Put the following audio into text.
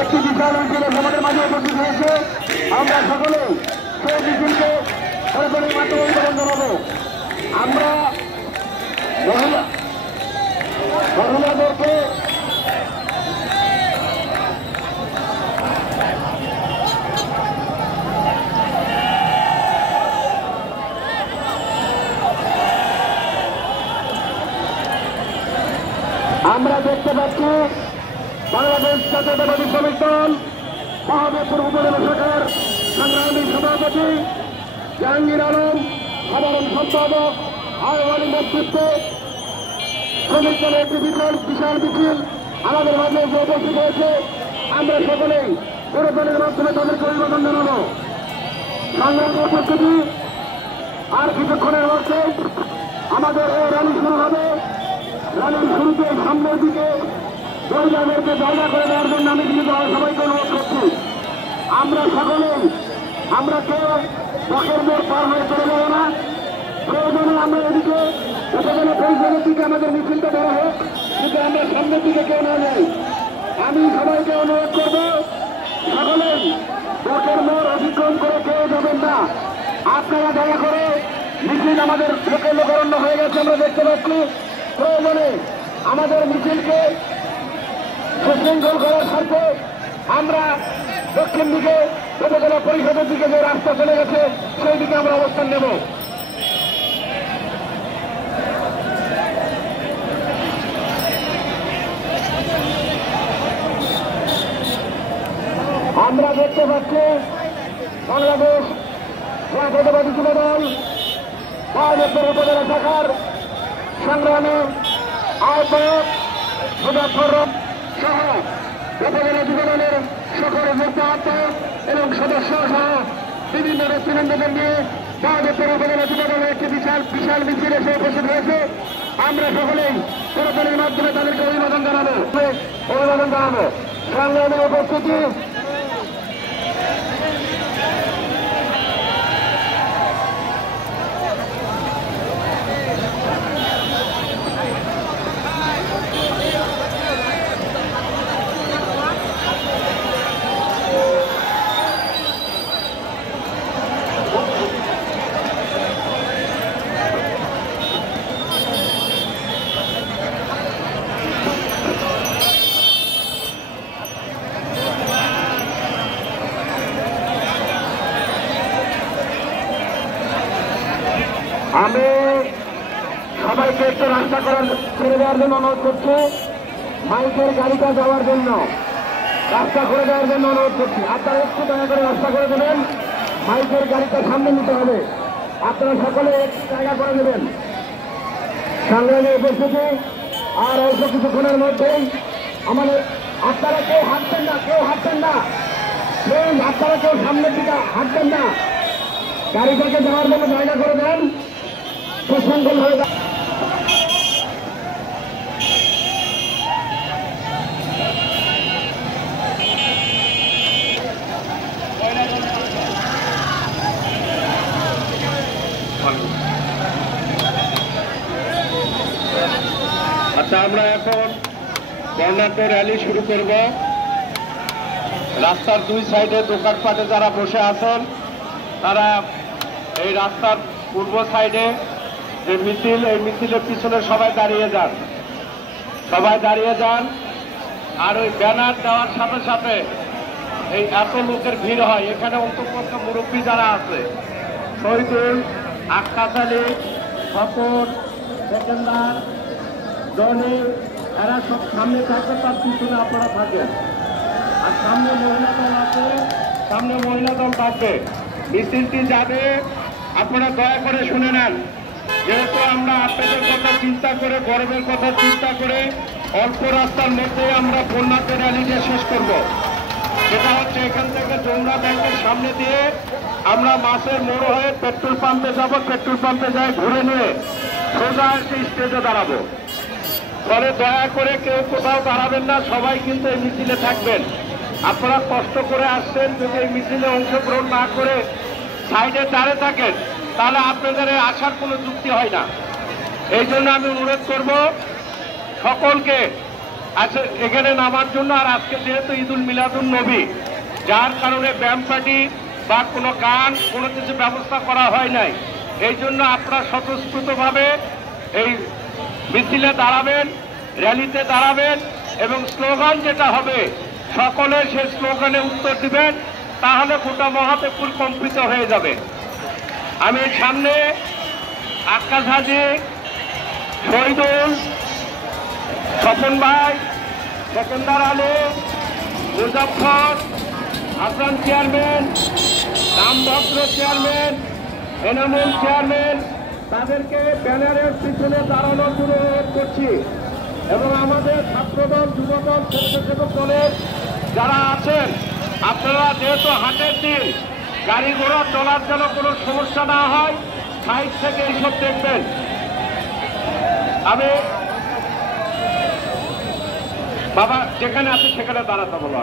একটি বিশাল অঞ্চলে আমাদের মাঝে উপস্থিত হয়েছে। আমরা সকলে সেই মিছিলকে সরকারের মাধ্যমে অভিবাদন জানাবো। আমরা মহিলাদেরকে আমরা দেখতে পাচ্ছি বাংলাদেশ জাতীয়তাবাদী শ্রমিক দল মহাদেবপুর উপজেলা শাখার সংগ্রামী সভাপতি জাহাঙ্গীর আলম, সাধারণ সম্পাদক আহ্বানের নেতৃত্বে শ্রমিক দলের একটি বিশাল মিছিল আমাদের মাঝে উপস্থিত হয়েছে। আমরা সকলেই পুরোদলের মাধ্যমে তাদেরকে অভিবাদন জানাবো। সংগ্রামী উপস্থিতি আর কিছুক্ষণের মধ্যে আমাদের এই র্যালি শুরু হবে। র্যালির শুরুতে সামনের দিকে মহিলাদেরকে জায়গা করে দেওয়ার জন্য আমি কিন্তু সবাইকে অনুরোধ করছি। আমরা সকলেই কেউ বকের মোড় পার হয়ে চলে যাবো না। প্রয়োজনে আমরা এদিকে উপজেলা পরিষদের দিকে আমাদের মিছিলটা ধরা হোক, কিন্তু আমরা সামনের দিকে কেউ না যাই। আমি সবাইকে অনুরোধ করব, সকলেই বকের মোড় অতিক্রম করে কেউ যাবেন না। আপনারা দয়া করে মিছিল আমাদের লোকারণ্য হয়ে গেছে, আমরা দেখতে পাচ্ছি। প্রয়োজনে আমাদের মিছিলকে সুশৃঙ্খল করার স্বার্থে আমরা দক্ষিণ দিকে উপজেলা পরিষদের দিকে যে রাস্তা চলে গেছে সেই দিকে আমরা অবস্থান নেব। আমরা দেখতে পাচ্ছি বাংলাদেশ জাতীয়তাবাদী যুব দল মহাদেবপুর উপজেলা শাখার সংগ্রামী আহ্বায়ক মুজাফফর সহ উপজেলা যুব দলের সকল যুক্ত আহ্বায়ক এবং সদস্য সহ বিভিন্ন নেতৃবৃন্দদের নিয়ে মহাদেবপুর উপজেলা যুব দলের একটি বিশাল মিছিল এসে উপস্থিত হয়েছে। আমরা সকলেই পুরোদলের মাধ্যমে তাদেরকে অভিবাদন জানাবো। সংগ্রামী উপস্থিতি আমি সবাইকে একটু রাস্তা ছেড়ে দেওয়ার জন্য অনুরোধ করছি। মাইকের গাড়িটা যাওয়ার জন্য রাস্তা করে দেওয়ার জন্য অনুরোধ করছি। আপনারা একটু দয়া করে রাস্তা করে দেবেন। মাইকের গাড়িটা সামনে নিতে হবে। আপনারা সকলে একটু জায়গা করে দেবেন। সংগ্রামী উপস্থিতি আর অল্প কিছুক্ষণের মধ্যেই আমাদের আপনারা কেউ হাঁটবেন না, আপনারা কেউ সামনের দিকে হাঁটবেন না। গাড়িটাকে যাওয়ার জন্য জায়গা করে দেন, সুশৃঙ্খল হয়ে যান। আচ্ছা, আমরা এখন বর্ণাঢ্য র্যালি শুরু করব। রাস্তার দুই সাইডে দোকানপাটে যারা বসে আছেন তারা এই রাস্তার পূর্ব সাইডে যে মিছিল, এই মিছিলের পিছনে সবাই দাঁড়িয়ে যান। আর ওই ব্যানার দেওয়ার সাথে সাথে এই এত লোকের ভিড় হয়, এখানে অন্তত মুরব্বী যারা আছে, শহীদুল, আক্কাস আলী, স্বপন, সেকেন্দার, জনি, এরা সব সামনে থাকবে, তার পিছনে আপনারা থাকেন। আর সামনে মহিলা দল আছে, সামনে মহিলা দল থাকবে। মিছিলটি যাবে, আপনারা দয়া করে শুনে নেন। যেহেতু আমরা আপনাদের কথা চিন্তা করে, গরমের কথা চিন্তা করে অল্প রাস্তার মধ্যে আমরা বন্যাতে র্যালিটা শেষ করব। সেটা হচ্ছে এখান থেকে যমুনা ব্যাংকের সামনে দিয়ে আমরা মাছের মোড় হয়ে পেট্রোল পাম্পে যাব। পেট্রোল পাম্পে যাই ঘুরে নিয়ে সোজা এসে স্টেজে দাঁড়াবো। ফলে দয়া করে কেউ কোথাও দাঁড়াবেন না, সবাই কিন্তু এই মিছিলে থাকবেন। আপনারা কষ্ট করে আসছেন, যদি এই মিছিলে অংশগ্রহণ না করে সাইডে দাঁড়িয়ে থাকেন তাহলে আপনাদের আসার কোনো যুক্তি হয় না। এই জন্য আমি অনুরোধ করব সকলকে আচ্ছা এখানে নামার জন্য। আর আজকে যেহেতু ঈদুল মিলাদুন নবী, যার কারণে ব্যায়াম পার্টি বা কোনো গান কোনো কিছু ব্যবস্থা করা হয় নাই, এই জন্য আপনারা স্বতঃস্ফূর্তভাবে এই মিছিলে দাঁড়াবেন, র্যালিতে দাঁড়াবেন এবং স্লোগান যেটা হবে সকলে সে স্লোগানে উত্তর দিবেন, তাহলে গোটা মহাদেবপুর কম্পিত হয়ে যাবে। আমি সামনে আক্কাস হাজী, শহীদুল, স্বপন ভাই, Sekendar Ali, Muzaffar, Hasan chairman, Rambhadra chairman, Enamul chairman, তাদেরকে ব্যানারের পিছনে দাঁড়ানোর জন্য অনুরোধ করছি। এবং আমাদের ছাত্রদল, যুবদল, স্বেচ্ছাসেবক দলের যারা আছেন, আপনারা যেহেতু হাটের দিন গাড়ি ঘোড়া চলার যেন কোনো সমস্যা না হয়, সাইড থেকে এইসব দেখবেন। আমি বাবা যেখানে আছে সেখানে দাঁড়াতে বলো।